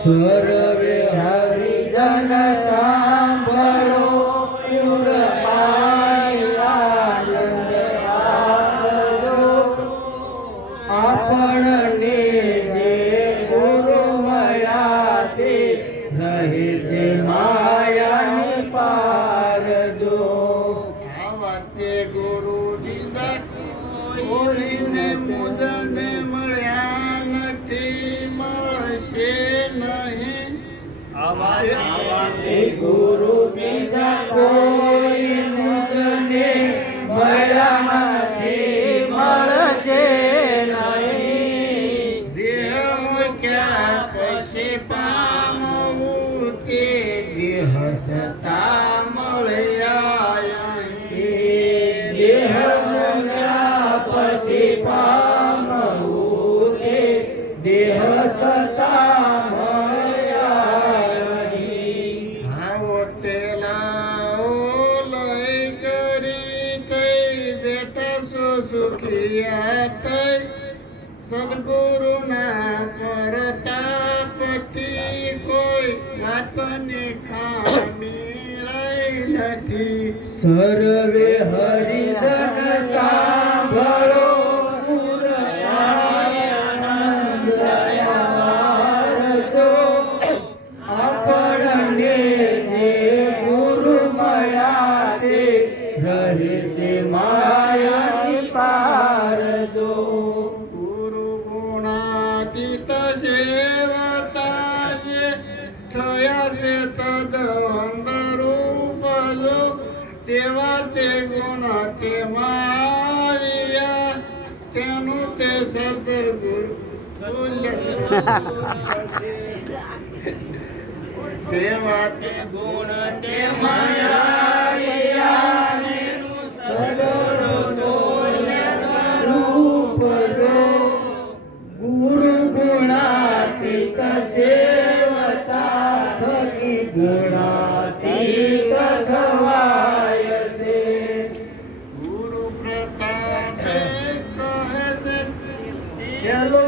સર્વે હરિજન સાંભળો પુરપાણી આનંદ આપજો આપણને જે ગુરુ મળ્યા તે રહે છે માયાની પાર જો આવાતે ગુરુ દીદા કોઈને મુજને મળ્યા નથી મળશે નહીં આવાતે ગુરુ બીજા કોઈ મુજને મળ્યા નથી મળશે નહીં દેહ ક્યાં પછી પામવું તે દેહ સતા મળ્યા દેહ મળ્યા પછી પામવું તે દેહ સતા મળ્યા નહીં. આવો તેલા લઈ કરી તઈ બેઠા સો સુખિયા તઈ સદગુરુના પરતાપથી કોઈ વાતની ખામી રહી નથી સર્વે હરિજન સાંભળો પુરપાણી આનંદ આવજો આપણને જે ગુરુ મળ્યા તે રહે છે માયાની પાર જો ગુરુ ગુણાતીત સેવતા જે થયા છે તદ્વંદ રૂપ જો તેવા તે ગુણ તેમાં આવ્યા તેનું તે સદગુરુ તેવા તે ગુણ તેમાં આવ્યા સદગુરુ તોલ્ય સ્વરૂપ જો ગુરુ ગુણાતીત સેવતા થકી ગુણાતીત થવાય છે ગુરુ પ્રતાપે કહે છે હેલો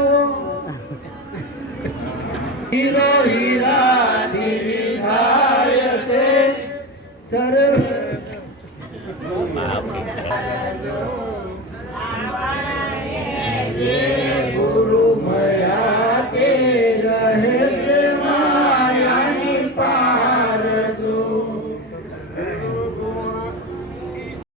હીરો હીરાની વિધાય છે સર્વ જે